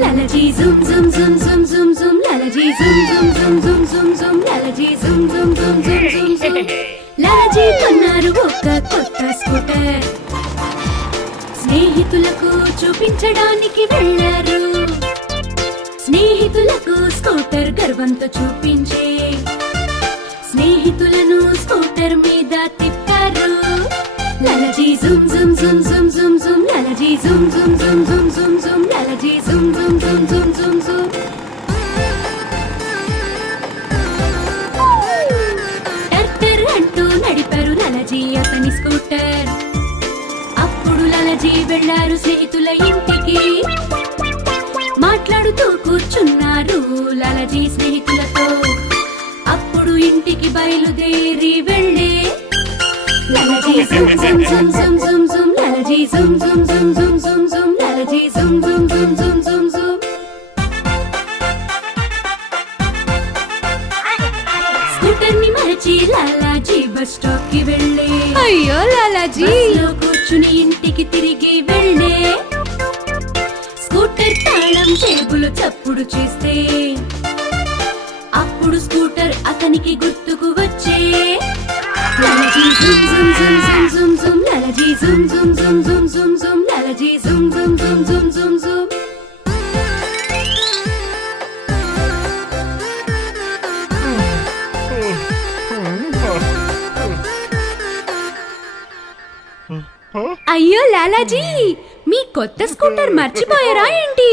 Lalaji zoom zoom zoom zoom zoom zoom Lalaji zoom zoom zoom zoom zoom zoom Lalaji zoom zoom zoom zoom zoom zoom Lalaji కొన్నారు ఒక కొత్త scooter. స్నేహితులకు చూపించడానికి వెళ్ళారు. స్నేహితులకు స్కూటర్ గర్వంతో చూపించే స్నేహితులను స్కూటర్ మీద తిప్పారు. Lalaji zoom zoom zoom zoom zoom zoom Lalaji zoom zoom zoom zoom zoom zoom Lalaji zoom zoom zoom zoom zoom zoom టర్టర్ అంటూ నడిపారు లాలాజీ అతని స్కూటర్. అప్పుడు లాలాజీ వెళ్ళారు స్నేహితుల ఇంటికి. మాట్లాడుతూ కూర్చున్నారు లాలాజీ స్నేహితులతో. అప్పుడు ఇంటికి బయలుదేరి వెళ్ళే Lalaji zoom zoom zoom zoom zoom zoom Lalaji zoom zoom zoom zoom zoom zoom Lalaji zoom zoom zoom zoom zoom Zoom scooter ని మరచి లాలాజీ బస్ స్టాప్ కి వెళ్ళే. అయ్యో లాలాజీ, బస్సులో కూర్చుని ఇంటికి తిరిగి వెళ్ళే. స్కూటర్ తాళం టేబుల్ చప్పుడు చేస్తే అప్పుడు స్కూటర్ అతనికి గుర్తుకు వచ్చే. Lalaji zoom zoom zoom zoom zoom zoom Lalaji zoom zoom zoom zoom zoom zoom Lalaji zoom zoom zoom zoom zoom Zoom అయ్యో లాలాజీ, మీ కొత్త స్కూటర్ మర్చిపోయారా ఏంటి?